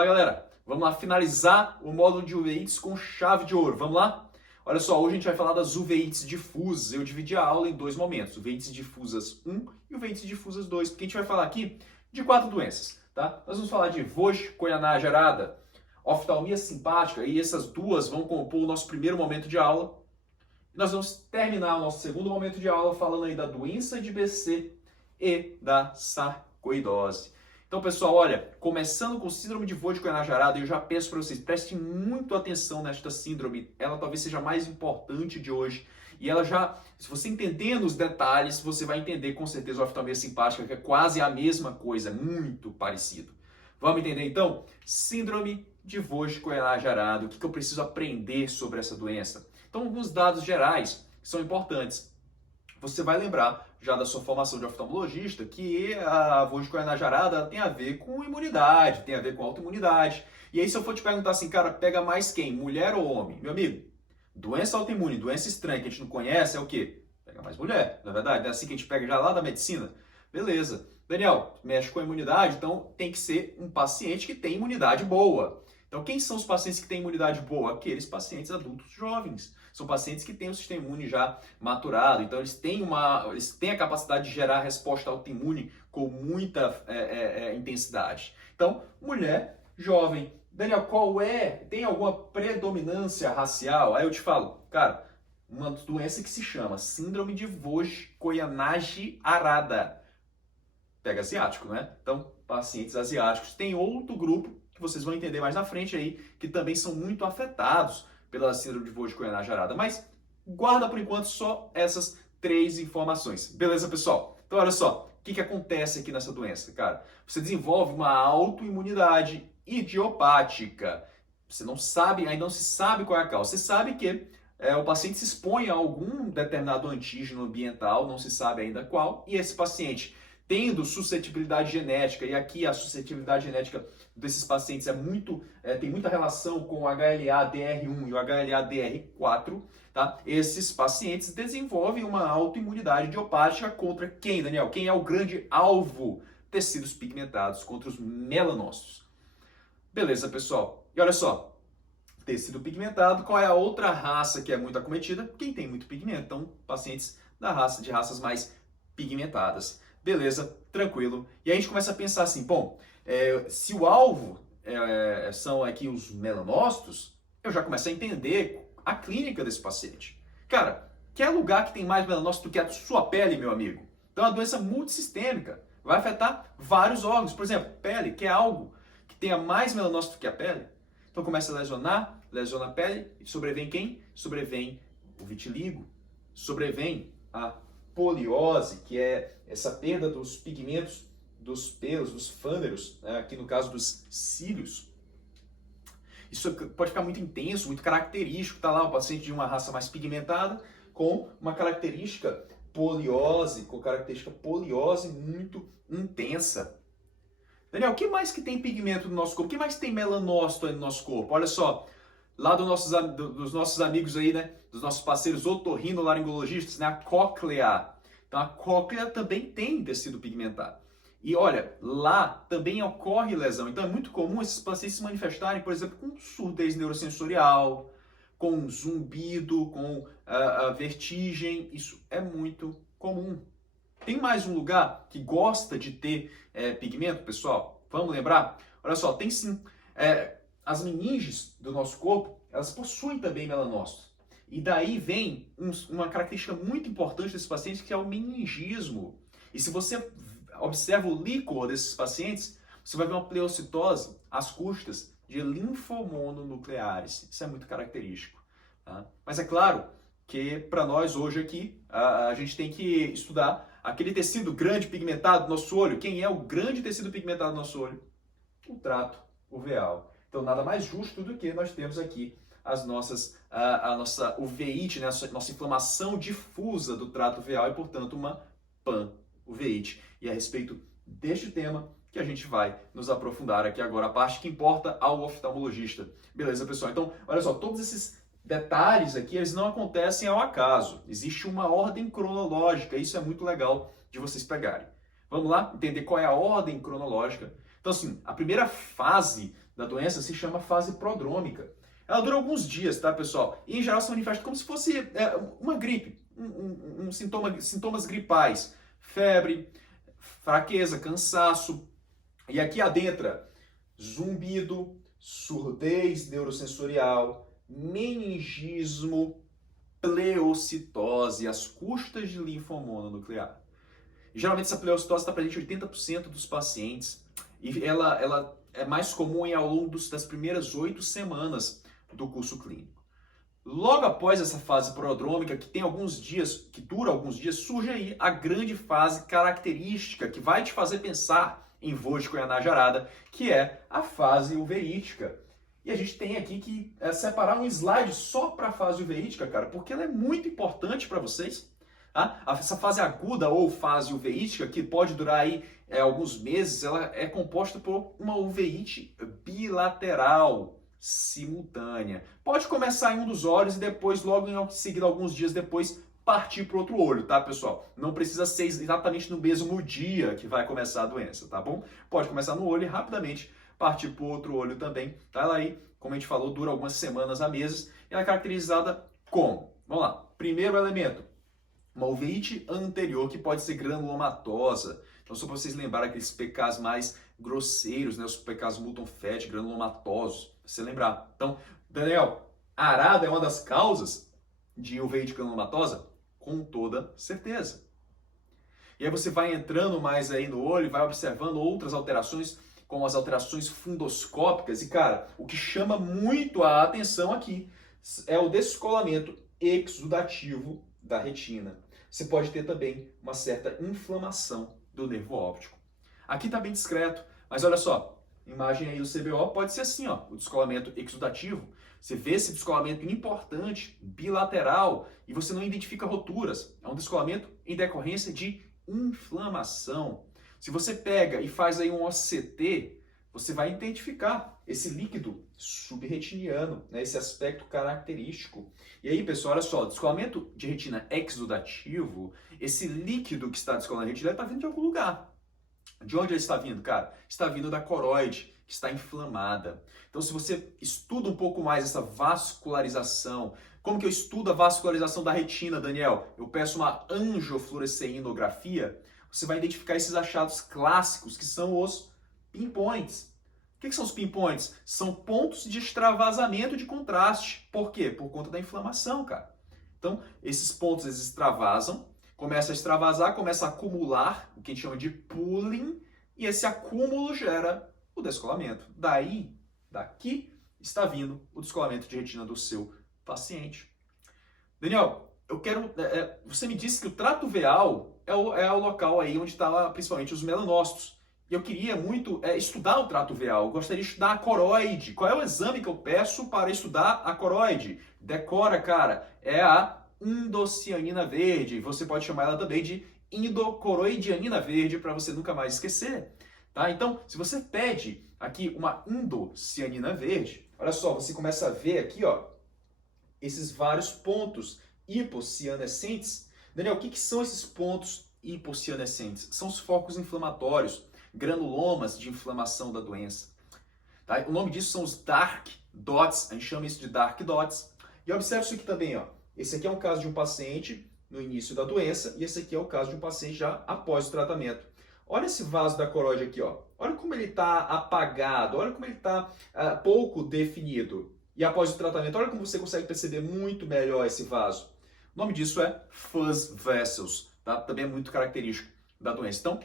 Fala galera, vamos lá finalizar o módulo de uveites com chave de ouro, vamos lá? Olha só, hoje a gente vai falar das uveites difusas. Eu dividi a aula em dois momentos, uveites difusas 1 e uveites difusas 2, porque a gente vai falar aqui de 4 doenças, tá? Nós vamos falar de Vosch, Koyanagi Arada, oftalmia simpática, e essas duas vão compor o nosso primeiro momento de aula. E nós vamos terminar o nosso segundo momento de aula falando aí da doença de BC e da sarcoidose. Então, pessoal, olha, começando com síndrome de Vosch-Koyanagi Arada, eu já peço para vocês, prestem muito atenção nesta síndrome. Ela talvez seja a mais importante de hoje. E ela já, se você entendendo os detalhes, você vai entender com certeza a oftalmia simpática, que é quase a mesma coisa, muito parecido. Vamos entender então? Síndrome de Vosch-Koyanagi Arada, o que eu preciso aprender sobre essa doença? Então, alguns dados gerais que são importantes. Você vai lembrar já da sua formação de oftalmologista que a Vosch-Koyanagi Arada tem a ver com imunidade, tem a ver com autoimunidade. E aí se eu for te perguntar assim, cara, pega mais quem? Mulher ou homem? Meu amigo, doença autoimune, doença estranha que a gente não conhece é o quê? Pega mais mulher, na verdade, é assim que a gente pega já lá da medicina. Beleza. Daniel, mexe com a imunidade, então tem que ser um paciente que tem imunidade boa. Então, quem são os pacientes que têm imunidade boa? Aqueles pacientes adultos jovens. São pacientes que têm o sistema imune já maturado. Então, eles têm a capacidade de gerar resposta autoimune com muita intensidade. Então, mulher jovem. Daniel, tem alguma predominância racial? Aí eu te falo, cara, uma doença que se chama Síndrome de Vosch-Koyanagi Arada. Pega asiático, né? Então, pacientes asiáticos. Tem outro grupo que vocês vão entender mais na frente aí, que também são muito afetados pela síndrome de Vosch-Koyanagi Arada. Mas guarda por enquanto só essas 3 informações. Beleza, pessoal? Então, olha só, o que acontece aqui nessa doença, cara? Você desenvolve uma autoimunidade idiopática. Você não sabe, ainda não se sabe qual é a causa. Você sabe que o paciente se expõe a algum determinado antígeno ambiental, não se sabe ainda qual, e esse paciente tendo suscetibilidade genética, e aqui a suscetibilidade genética desses pacientes tem muita relação com o HLA-DR1 e o HLA-DR4, tá? Esses pacientes desenvolvem uma autoimunidade idiopática contra quem, Daniel? Quem é o grande alvo? Tecidos pigmentados, contra os melanócitos. Beleza, pessoal? E olha só, tecido pigmentado, qual é a outra raça que é muito acometida? Quem tem muito pigmento, então pacientes de raças mais pigmentadas. Beleza, tranquilo. E aí a gente começa a pensar assim, bom, se o alvo são aqui os melanócitos, eu já começo a entender a clínica desse paciente. Cara, quer lugar que tem mais melanócito do que a sua pele, meu amigo? Então é uma doença multissistêmica, vai afetar vários órgãos. Por exemplo, pele, que é algo que tenha mais melanócito do que a pele. Então começa a lesiona a pele, e sobrevém quem? Sobrevém o vitiligo, sobrevém a poliose, que é essa perda dos pigmentos dos pelos, dos fâneros, né? Aqui no caso dos cílios. Isso pode ficar muito intenso, muito característico. Tá lá o paciente de uma raça mais pigmentada com uma característica poliose, muito intensa. Daniel, o que mais que tem pigmento no nosso corpo? O que mais tem melanócito aí no nosso corpo? Olha só, lá dos nossos amigos aí, né? Dos nossos parceiros otorrinolaringologistas, né? A cóclea. Então a cóclea também tem tecido pigmentado. E olha, lá também ocorre lesão. Então é muito comum esses pacientes se manifestarem, por exemplo, com surdez neurosensorial, com zumbido, com vertigem. Isso é muito comum. Tem mais um lugar que gosta de ter pigmento, pessoal? Vamos lembrar? Olha só, tem sim. As meninges do nosso corpo, elas possuem também melanócitos. E daí vem uma característica muito importante desses pacientes, que é o meningismo. E se você observa o líquor desses pacientes, você vai ver uma pleocitose às custas de linfomononucleares. Isso é muito característico. Tá? Mas é claro que para nós hoje aqui, a gente tem que estudar aquele tecido grande pigmentado do nosso olho. Quem é o grande tecido pigmentado do nosso olho? O trato uveal. Então, nada mais justo do que nós temos aqui a nossa uveíte, né? a nossa inflamação difusa do trato uveal e, portanto, uma pan-uveíte. E é a respeito deste tema que a gente vai nos aprofundar aqui agora, a parte que importa ao oftalmologista. Beleza, pessoal? Então, olha só, todos esses detalhes aqui, eles não acontecem ao acaso. Existe uma ordem cronológica, isso é muito legal de vocês pegarem. Vamos lá entender qual é a ordem cronológica. Então, assim, a primeira fase da doença se chama fase prodrômica. Ela dura alguns dias, tá, pessoal? E em geral se manifesta como se fosse uma gripe, sintomas gripais, febre, fraqueza, cansaço. E aqui adentra zumbido, surdez neurosensorial, meningismo, pleocitose, as custas de linfomononuclear. Geralmente essa pleocitose está presente em 80% dos pacientes e ela é mais comum ao longo das primeiras 8 semanas do curso clínico. Logo após essa fase prodrômica, que tem alguns dias, que dura alguns dias, surge aí a grande fase característica que vai te fazer pensar em voo de Koyana Jarada, que é a fase uveítica. E a gente tem aqui que separar um slide só para a fase uveítica, cara, porque ela é muito importante para vocês. Tá? Essa fase aguda ou fase uveítica, que pode durar aí alguns meses, ela é composta por uma uveíte bilateral simultânea. Pode começar em um dos olhos e depois, logo em seguida, alguns dias depois, partir para o outro olho, tá, pessoal? Não precisa ser exatamente no mesmo dia que vai começar a doença, tá bom? Pode começar no olho e rapidamente partir para o outro olho também. Tá? Ela aí, como a gente falou, dura algumas semanas a meses e ela é caracterizada como? Vamos lá. Primeiro elemento, uma uveíte anterior que pode ser granulomatosa. Então, só para vocês lembrarem aqueles PKs mais grosseiros, né? Os PKs Multon Fett, granulomatosos, pra você lembrar. Então, Daniel, arada é uma das causas de uveíte granulomatosa? Com toda certeza. E aí você vai entrando mais aí no olho, vai observando outras alterações, como as alterações fundoscópicas. E, cara, o que chama muito a atenção aqui é o descolamento exudativo da retina. Você pode ter também uma certa inflamação do nervo óptico. Aqui está bem discreto, mas olha só, imagem aí do CBO pode ser assim, ó, o descolamento exudativo. Você vê esse descolamento importante, bilateral, e você não identifica roturas. É um descolamento em decorrência de inflamação. Se você pega e faz aí um OCT, você vai identificar esse líquido subretiniano, né, esse aspecto característico. E aí, pessoal, olha só, descolamento de retina exudativo, esse líquido que está descolando a retina está vindo de algum lugar. De onde ele está vindo, cara? Está vindo da coroide, que está inflamada. Então, se você estuda um pouco mais essa vascularização, como que eu estudo a vascularização da retina, Daniel? Eu peço uma angiofluoresceinografia, você vai identificar esses achados clássicos, que são os pinpoints. O que são os pinpoints? São pontos de extravasamento de contraste. Por quê? Por conta da inflamação, cara. Então, esses pontos eles extravasam, começa a extravasar, começa a acumular, o que a gente chama de pooling, e esse acúmulo gera o descolamento. Daqui está vindo o descolamento de retina do seu paciente. Daniel, eu quero. Você me disse que o trato uveal é o local aí onde está principalmente os melanócitos. E eu queria muito estudar o trato uveal. Eu gostaria de estudar a coroide. Qual é o exame que eu peço para estudar a coroide? Decora, cara. É a indocianina verde. Você pode chamar ela também de indocoroidianina verde para você nunca mais esquecer. Tá? Então, se você pede aqui uma indocianina verde, olha só, você começa a ver aqui, ó, esses vários pontos hipocianescentes. Daniel, o que são esses pontos hipocianescentes? São os focos inflamatórios, granulomas de inflamação da doença. Tá? O nome disso são os dark dots, a gente chama isso de dark dots. E observe isso aqui também, ó. Esse aqui é um caso de um paciente no início da doença e esse aqui é o caso de um paciente já após o tratamento. Olha esse vaso da coroide aqui, ó. Olha como ele está apagado, olha como ele está pouco definido. E após o tratamento, olha como você consegue perceber muito melhor esse vaso. O nome disso é fuzz vessels, tá? Também é muito característico da doença. Então,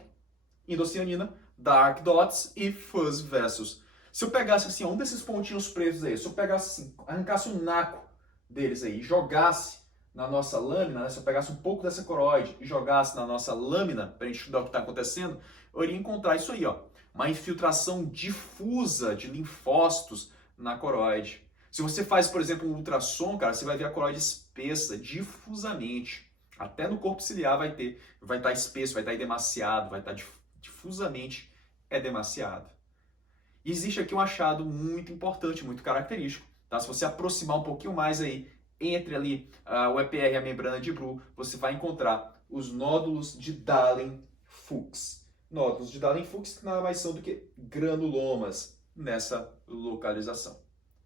indocianina, dark dots e fuzz vessels. Se eu pegasse assim, um desses pontinhos pretos aí, se eu pegasse assim, arrancasse um naco deles aí e jogasse na nossa lâmina, né? Se eu pegasse um pouco dessa coroide e jogasse na nossa lâmina, para a gente estudar o que está acontecendo, eu iria encontrar isso aí, ó, uma infiltração difusa de linfócitos na coroide. Se você faz, por exemplo, um ultrassom, cara, você vai ver a coroide espessa, difusamente. Até no corpo ciliar vai estar espesso, vai estar edemaciado, vai estar difusamente edemaciado. E existe aqui um achado muito importante, muito característico. Tá? Se você aproximar um pouquinho mais aí, entre ali o EPR e a membrana de Bruch, você vai encontrar os nódulos de Dahlen-Fuchs. Nódulos de Dahlen-Fuchs que nada mais são do que granulomas. nessa localização.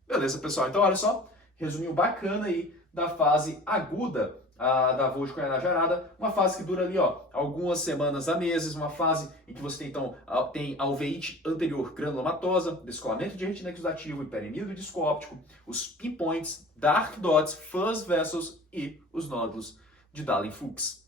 Beleza, pessoal? Então, olha só, resuminho bacana aí da fase aguda da avô de coronha jarada, uma fase que dura ali, ó, algumas semanas a meses, uma fase em que você tem, então, tem a uveíte anterior granulomatosa, descolamento de retina exudativo, hiperemia disco óptico, os pinpoints, dark dots, fuzz vessels e os nódulos de Dahlen-Fuchs.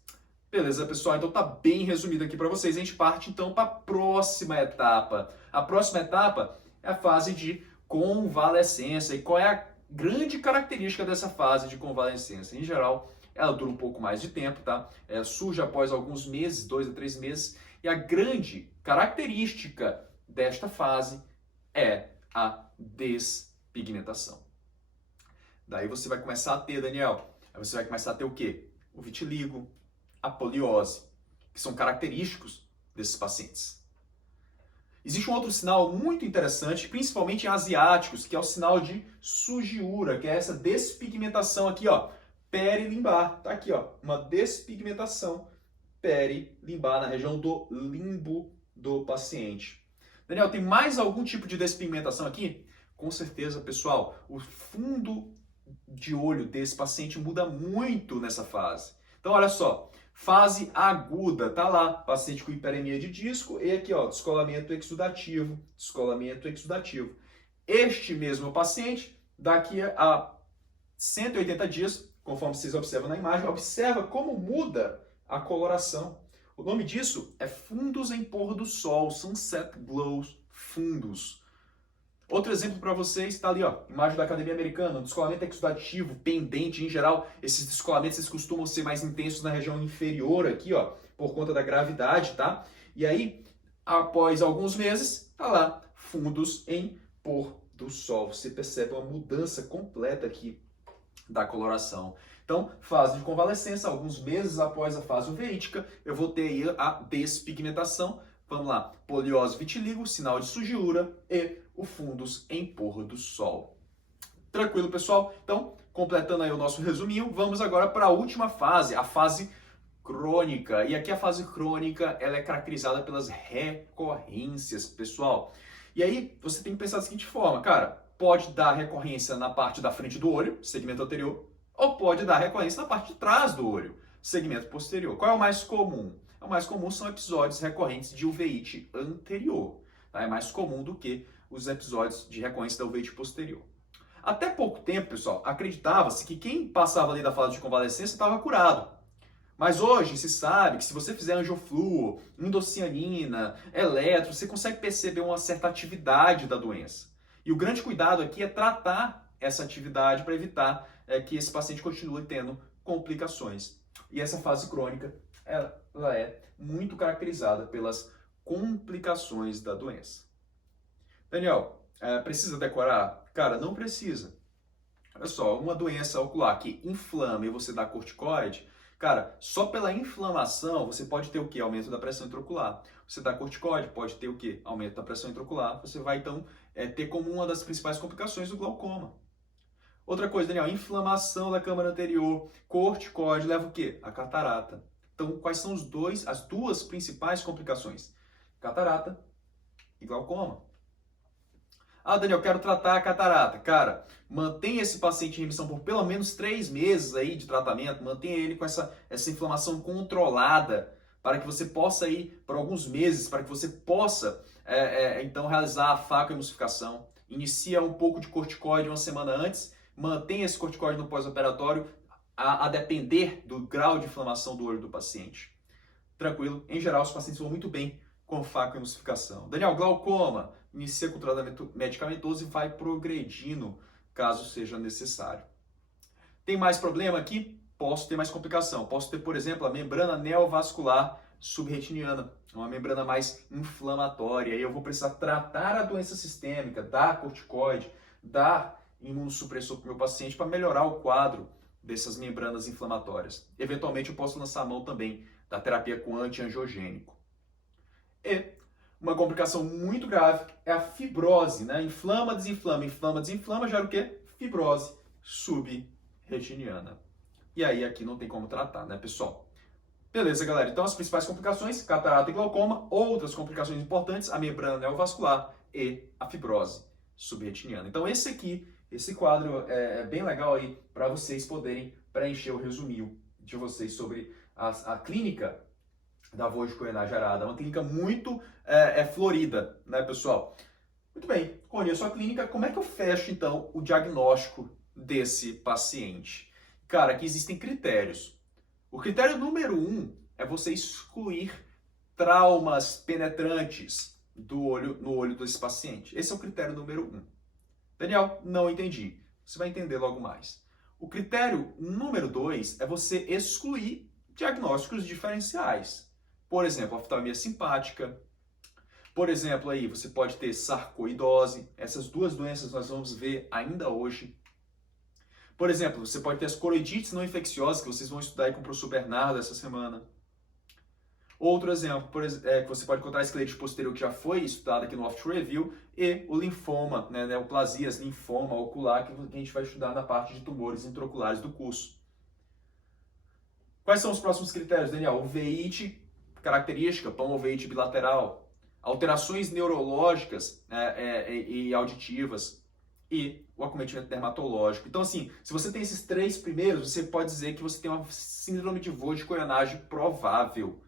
Beleza, pessoal? Então tá bem resumido aqui para vocês. A gente parte então para a próxima etapa. A próxima etapa é a fase de convalescência. E qual é a grande característica dessa fase de convalescência? Em geral, ela dura um pouco mais de tempo, tá? Surge após alguns meses, 2 a 3 meses. E a grande característica desta fase é a despigmentação. Daí você vai começar a ter, Daniel, aí você vai começar a ter o quê? O vitiligo, a poliose, que são característicos desses pacientes. Existe um outro sinal muito interessante, principalmente em asiáticos, que é o sinal de Sugiura, que é essa despigmentação aqui, ó, perilimbar. Tá aqui, ó, uma despigmentação perilimbar na região do limbo do paciente. Daniel, tem mais algum tipo de despigmentação aqui? Com certeza, pessoal, o fundo de olho desse paciente muda muito nessa fase. Então, olha só, fase aguda, tá lá, paciente com hiperemia de disco e aqui, ó, descolamento exudativo, descolamento exudativo. Este mesmo paciente, daqui a 180 dias, conforme vocês observam na imagem, observa como muda a coloração. O nome disso é fundos em pôr do sol, sunset glows, fundos. Outro exemplo para vocês está ali, ó, imagem da Academia Americana, descolamento exudativo, pendente, em geral, esses descolamentos eles costumam ser mais intensos na região inferior aqui, ó, por conta da gravidade, tá? E aí, após alguns meses, tá lá, fundos em pôr do sol. Você percebe uma mudança completa aqui da coloração. Então, fase de convalescência, alguns meses após a fase uveítica, eu vou ter aí a despigmentação. Vamos lá, poliose, vitiligo, sinal de Sugiura e o fundus em pôr do sol. Tranquilo, pessoal? Então, completando aí o nosso resuminho, vamos agora para a última fase, a fase crônica. E aqui a fase crônica, ela é caracterizada pelas recorrências, pessoal. E aí, você tem que pensar da seguinte forma, cara, pode dar recorrência na parte da frente do olho, segmento anterior, ou pode dar recorrência na parte de trás do olho, segmento posterior. Qual é o mais comum? O mais comum são episódios recorrentes de uveíte anterior. Tá? É mais comum do que os episódios de recorrência da uveíte posterior. Até pouco tempo, pessoal, acreditava-se que quem passava ali da fase de convalescência estava curado. Mas hoje se sabe que se você fizer angiofluo, indocianina, eletro, você consegue perceber uma certa atividade da doença. E o grande cuidado aqui é tratar essa atividade para evitar que esse paciente continue tendo complicações. E essa fase crônica, ela é muito caracterizada pelas complicações da doença. Daniel, precisa decorar? Cara, não precisa. Olha só, uma doença ocular que inflama e você dá corticoide, cara, só pela inflamação você pode ter o quê? Aumento da pressão intraocular. Você dá corticoide, pode ter o quê? Aumento da pressão intraocular. Você vai, então, ter como uma das principais complicações o glaucoma. Outra coisa, Daniel, inflamação da câmara anterior, corticoide, leva o quê? A catarata. Então, quais são as duas principais complicações? Catarata e glaucoma. Ah, Daniel, eu quero tratar a catarata. Cara, mantenha esse paciente em remissão por pelo menos 3 meses aí de tratamento, mantenha ele com essa inflamação controlada, para que você possa ir por alguns meses, para que você possa, então, realizar a facoemulsificação. Inicia um pouco de corticoide uma semana antes, mantenha esse corticoide no pós-operatório, a depender do grau de inflamação do olho do paciente. Tranquilo? Em geral, os pacientes vão muito bem com facoemulsificação. Daniel, glaucoma, inicia com tratamento medicamentoso e vai progredindo, caso seja necessário. Tem mais problema aqui? Posso ter mais complicação. Posso ter, por exemplo, a membrana neovascular subretiniana, uma membrana mais inflamatória. Aí eu vou precisar tratar a doença sistêmica, dar corticoide, dar imunossupressor para o meu paciente para melhorar o quadro dessas membranas inflamatórias. Eventualmente eu posso lançar a mão também da terapia com antiangiogênico. E uma complicação muito grave é a fibrose, né? Inflama, desinflama, gera o quê? Fibrose subretiniana. E aí aqui não tem como tratar, né, pessoal? Beleza, galera? Então as principais complicações, catarata e glaucoma. Outras complicações importantes, a membrana neovascular e a fibrose subretiniana. Então esse quadro é bem legal aí para vocês poderem preencher o resuminho de vocês sobre a clínica da vojicoenagem arada. Uma clínica muito florida, né, pessoal? Muito bem, conheço a clínica. Como é que eu fecho, então, o diagnóstico desse paciente? Cara, aqui existem critérios. O critério número 1 é você excluir traumas penetrantes no olho desse paciente. Esse é o critério número 1. Daniel, não entendi. Você vai entender logo mais. O critério número 2 é você excluir diagnósticos diferenciais. Por exemplo, oftalmia simpática. Por exemplo, aí você pode ter sarcoidose. Essas duas doenças nós vamos ver ainda hoje. Por exemplo, você pode ter as coroidites não infecciosas, que vocês vão estudar aí com o professor Bernardo essa semana. Outro exemplo, que você pode encontrar a esclerite posterior, que já foi estudada aqui no Oft Review, e o linfoma, né, neoplasias, linfoma ocular, que a gente vai estudar na parte de tumores intraoculares do curso. Quais são os próximos critérios, Daniel? Uveíte característica, palmoveíte bilateral, alterações neurológicas e auditivas e o acometimento dermatológico. Então, assim, se você tem esses 3 primeiros, você pode dizer que você tem uma síndrome de vojicoenagem provável.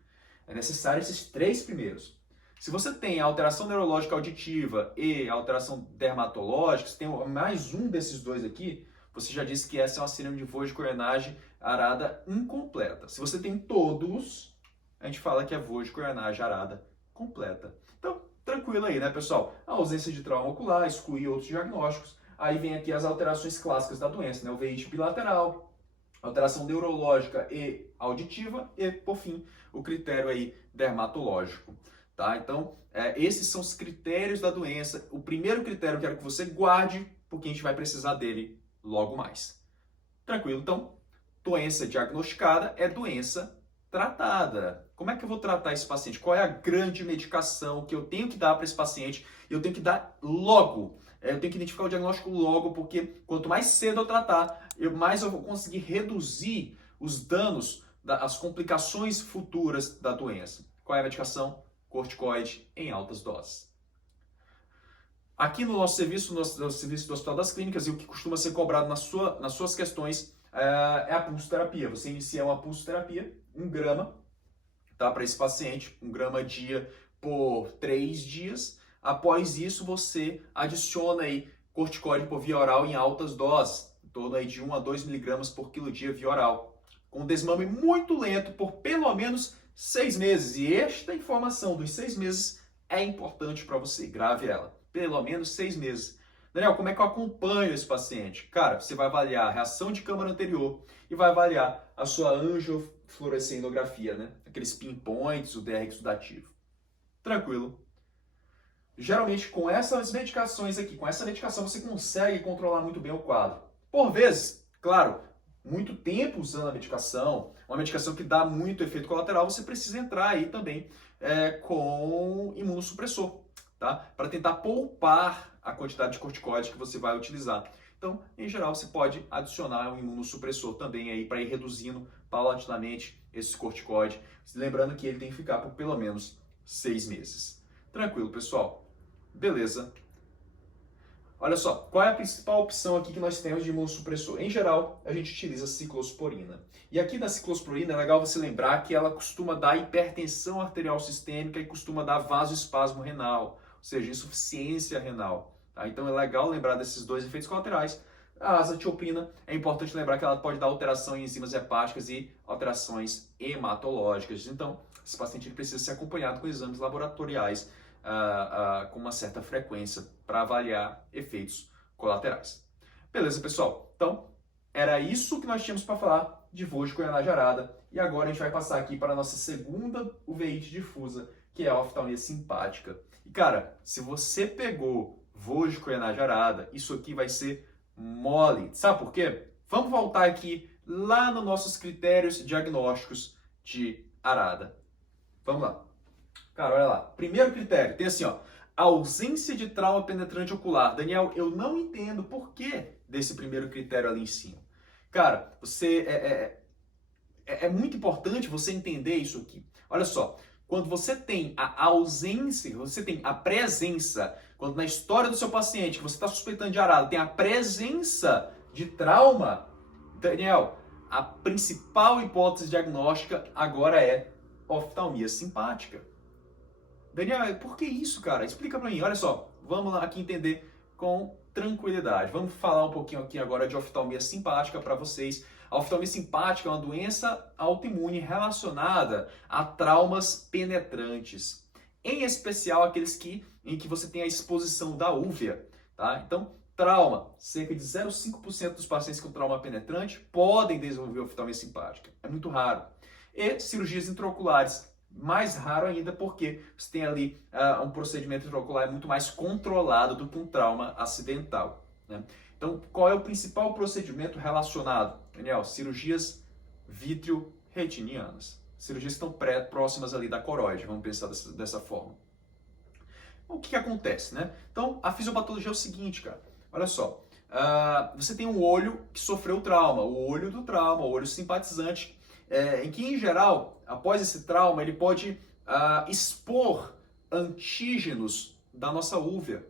É necessário esses 3 primeiros. Se você tem a alteração neurológica auditiva e a alteração dermatológica, se tem mais um desses 2 aqui, você já disse que essa é uma síndrome de vojicoenagem arada incompleta. Se você tem todos, a gente fala que é vojicoenagem arada completa. Então, tranquilo aí, né, pessoal? A ausência de trauma ocular, excluir outros diagnósticos. Aí vem aqui as alterações clássicas da doença, né? Uveíte bilateral, alteração neurológica e auditiva e, por fim, o critério aí dermatológico, tá? Então, esses são os critérios da doença. O primeiro critério eu quero que você guarde, porque a gente vai precisar dele logo mais. Tranquilo? Então, doença diagnosticada é doença tratada. Como é que eu vou tratar esse paciente? Qual é a grande medicação que eu tenho que dar para esse paciente? E eu tenho que dar logo. Eu tenho que identificar o diagnóstico logo, porque quanto mais cedo eu tratar, mais eu vou conseguir reduzir os danos, as complicações futuras da doença. Qual é a medicação? Corticoide em altas doses. Aqui no nosso serviço, no serviço do Hospital das Clínicas, e o que costuma ser cobrado nas suas questões é a pulsoterapia. Você inicia uma pulsoterapia, 1 grama, tá, para esse paciente, 1 grama dia por 3 dias. Após isso, você adiciona aí corticoide por via oral em altas doses, em torno aí de 1 a 2 miligramas por quilo dia via oral, com desmame muito lento por pelo menos 6 meses. E esta informação dos 6 meses é importante para você, grave ela. Pelo menos 6 meses. Daniel, como é que eu acompanho esse paciente? Cara, você vai avaliar a reação de câmara anterior e vai avaliar a sua angiofluorescendografia, né? Aqueles pinpoints, o DR exudativo. Tranquilo. Geralmente, com essas medicações aqui, com essa medicação, você consegue controlar muito bem o quadro. Por vezes, claro, muito tempo usando a medicação, uma medicação que dá muito efeito colateral, você precisa entrar aí também com imunossupressor, tá? Para tentar poupar a quantidade de corticoide que você vai utilizar. Então, em geral, você pode adicionar um imunossupressor também aí para ir reduzindo paulatinamente esse corticoide, lembrando que ele tem que ficar por pelo menos 6 meses. Tranquilo, pessoal? Beleza. Olha só, qual é a principal opção aqui que nós temos de imunossupressor? Em geral, a gente utiliza ciclosporina. E aqui na ciclosporina é legal você lembrar que ela costuma dar hipertensão arterial sistêmica e costuma dar vasoespasmo renal, ou seja, insuficiência renal. Tá? Então é legal lembrar desses 2 efeitos colaterais. A azatioprina, é importante lembrar que ela pode dar alteração em enzimas hepáticas e alterações hematológicas. Então, esse paciente precisa ser acompanhado com exames laboratoriais com uma certa frequência para avaliar efeitos colaterais. Beleza, pessoal? Então, era isso que nós tínhamos para falar de vojicoenagem arada. E agora a gente vai passar aqui para a nossa segunda uveíte difusa, que é a oftalmia simpática. E, cara, se você pegou vojicoenagem arada, isso aqui vai ser mole. Sabe por quê? Vamos voltar aqui lá nos nossos critérios diagnósticos de arada. Vamos lá. Cara, olha lá. Primeiro critério, tem assim, ó, ausência de trauma penetrante ocular. Daniel, eu não entendo por que desse primeiro critério ali em cima. Cara, você é muito importante você entender isso aqui. Olha só, Quando você tem a ausência, você tem a presença, quando na história do seu paciente, que você está suspeitando de arada, tem a presença de trauma, Daniel, a principal hipótese diagnóstica agora é oftalmia simpática. Daniel, por que isso, cara? Explica pra mim. Olha só, vamos lá aqui entender com tranquilidade. Vamos falar um pouquinho aqui agora de oftalmia simpática para vocês. A oftalmia simpática é uma doença autoimune relacionada a traumas penetrantes, em especial aqueles em que você tem a exposição da úvea, tá? Então, trauma, cerca de 0,5% dos pacientes com trauma penetrante podem desenvolver oftalmia simpática. É muito raro. E cirurgias intraoculares, mais raro ainda porque você tem ali um procedimento intraocular muito mais controlado do que um trauma acidental, né? Então, qual é o principal procedimento relacionado? Daniel, cirurgias vitreoretinianas. Cirurgias que estão próximas ali da coroide, vamos pensar dessa forma. O que acontece, né? Então, a fisiopatologia é o seguinte, cara. Olha só, você tem um olho que sofreu trauma, o olho do trauma, o olho simpatizante, em que, em geral, após esse trauma, ele pode expor antígenos da nossa úvea.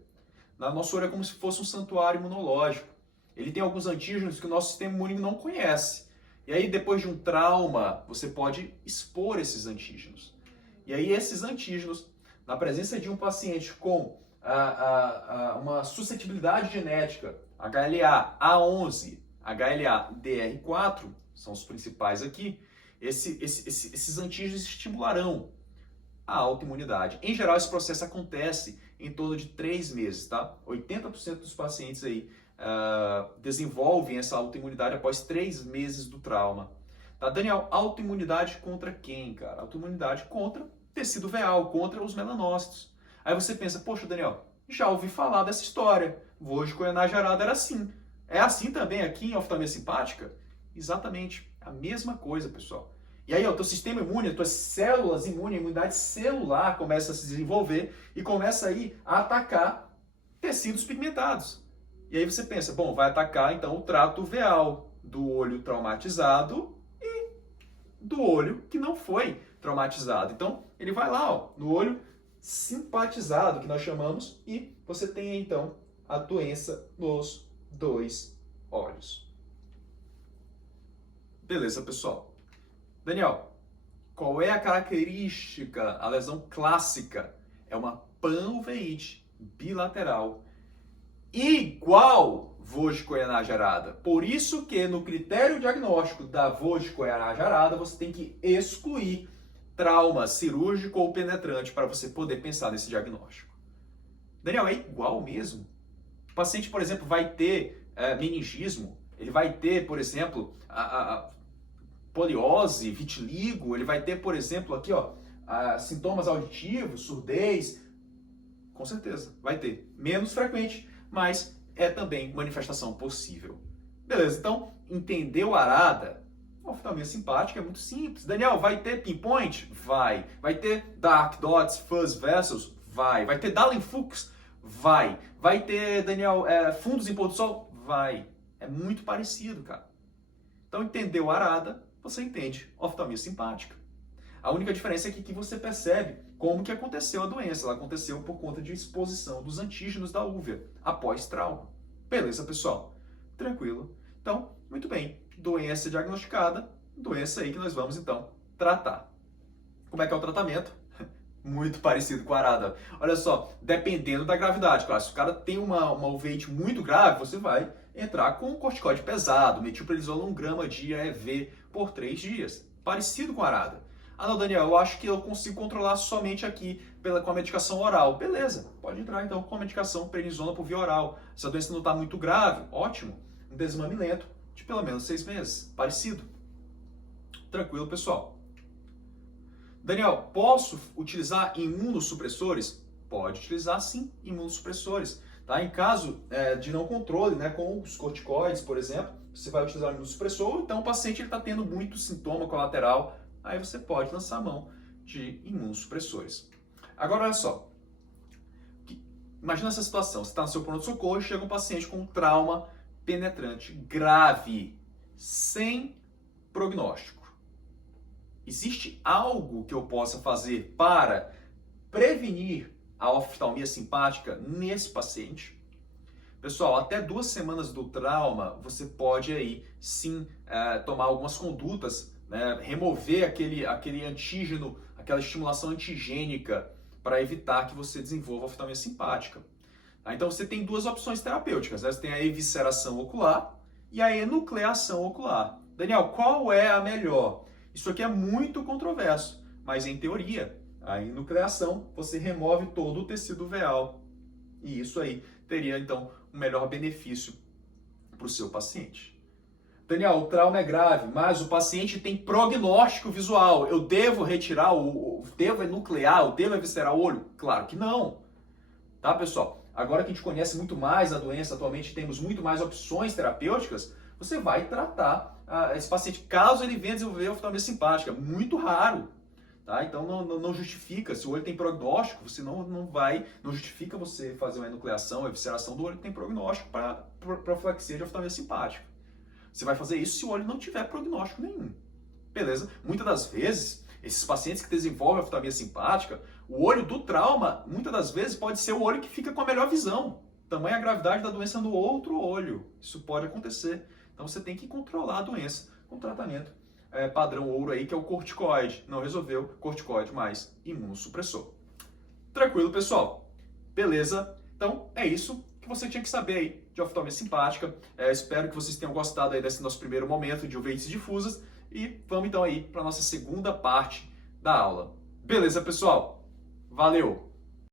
Na nossa olho é como se fosse um santuário imunológico. Ele tem alguns antígenos que o nosso sistema imune não conhece. E aí, depois de um trauma, você pode expor esses antígenos. E aí, esses antígenos, na presença de um paciente com uma suscetibilidade genética, HLA A11, HLA DR4, são os principais aqui, esses antígenos estimularão a autoimunidade. Em geral, esse processo acontece em torno de 3 meses, tá? 80% dos pacientes aí desenvolvem essa autoimunidade após 3 meses do trauma. Tá, Daniel, autoimunidade contra quem, cara? Autoimunidade contra tecido veal, contra os melanócitos. Aí você pensa, poxa, Daniel, já ouvi falar dessa história. Vôge Koyanagi arada era assim. É assim também aqui em oftalmia simpática? Exatamente, a mesma coisa, pessoal. E aí, o teu sistema imune, as tuas células imunes, a imunidade celular começa a se desenvolver e começa aí a atacar tecidos pigmentados. E aí você pensa, bom, vai atacar então o trato veal do olho traumatizado e do olho que não foi traumatizado. Então, ele vai lá, ó, no olho simpatizado, que nós chamamos, e você tem então a doença nos 2 olhos. Beleza, pessoal? Daniel, qual é a característica, a lesão clássica? É uma panuveiite bilateral igual Vôge Koyanagi arada. Por isso que no critério diagnóstico da Vôge Koyanagi arada você tem que excluir trauma cirúrgico ou penetrante para você poder pensar nesse diagnóstico. Daniel, é igual mesmo? O paciente, por exemplo, vai ter meningismo, ele vai ter, por exemplo, poliose, vitiligo, ele vai ter, por exemplo, aqui, ó, sintomas auditivos, surdez. Com certeza, vai ter. Menos frequente, mas é também manifestação possível. Beleza, então, entendeu a arada? A oftalmia simpática é muito simples. Daniel, vai ter pinpoint? Vai. Vai ter dark dots, fuzz vessels? Vai. Vai ter Dahlen-Fuchs? Vai. Vai ter, Daniel, fundos em pôr do sol? Vai. É muito parecido, cara. Então, entendeu a arada, você entende oftalmia simpática. A única diferença é que você percebe como que aconteceu a doença. Ela aconteceu por conta de exposição dos antígenos da úvea após trauma. Beleza, pessoal? Tranquilo? Então, muito bem. Doença diagnosticada, doença aí que nós vamos, então, tratar. Como é que é o tratamento? Muito parecido com a arada. Olha só, dependendo da gravidade, claro, se o cara tem uma uveite muito grave, você vai entrar com um corticoide pesado, metilprednisolona 1 grama de EV por 3 dias. Parecido com a arada. Ah não, Daniel, eu acho que eu consigo controlar somente aqui com a medicação oral. Beleza, pode entrar então com a medicação prednisona por via oral. Se a doença não está muito grave, ótimo. Um desmame lento de pelo menos 6 meses. Parecido. Tranquilo, pessoal. Daniel, posso utilizar imunossupressores? Pode utilizar sim imunossupressores. Tá? Em caso de não controle, né, com os corticoides, por exemplo, você vai utilizar o imunossupressor, então o paciente está tendo muito sintoma colateral, aí você pode lançar a mão de imunossupressores. Agora, olha só. Imagina essa situação. Você está no seu pronto-socorro e chega um paciente com um trauma penetrante grave, sem prognóstico. existe algo que eu possa fazer para prevenir a oftalmia simpática nesse paciente? Pessoal, até 2 semanas do trauma, você pode aí sim tomar algumas condutas, né, remover aquele antígeno, aquela estimulação antigênica para evitar que você desenvolva oftalmia simpática. Então você tem 2 opções terapêuticas, né? Você tem a evisceração ocular e a enucleação ocular. Daniel, qual é a melhor? Isso aqui é muito controverso, mas em teoria, a enucleação você remove todo o tecido veal e isso aí teria então um melhor benefício para o seu paciente. Daniel, o trauma é grave, mas o paciente tem prognóstico visual. Eu devo retirar, devo enuclear, eu devo eviscerar o olho? Claro que não. Tá, pessoal? Agora que a gente conhece muito mais a doença, atualmente temos muito mais opções terapêuticas, você vai tratar esse paciente, caso ele venha desenvolver oftalmia simpática. Muito raro. Tá? Então não justifica, se o olho tem prognóstico, você não justifica você fazer uma enucleação, a evisceração do olho que tem prognóstico para profilaxia de oftalmia simpática. Você vai fazer isso se o olho não tiver prognóstico nenhum. Beleza? Muitas das vezes, esses pacientes que desenvolvem oftalmia simpática, o olho do trauma, muitas das vezes, pode ser o olho que fica com a melhor visão. Tamanha a gravidade da doença no outro olho. Isso pode acontecer. Então você tem que controlar a doença com tratamento padrão ouro aí, que é o corticoide. Não resolveu, corticoide mais imunossupressor. Tranquilo, pessoal? Beleza? Então é isso que você tinha que saber aí de oftalmia simpática. Espero que vocês tenham gostado aí desse nosso primeiro momento de uveites difusas e vamos então aí para a nossa segunda parte da aula. Beleza, pessoal? Valeu!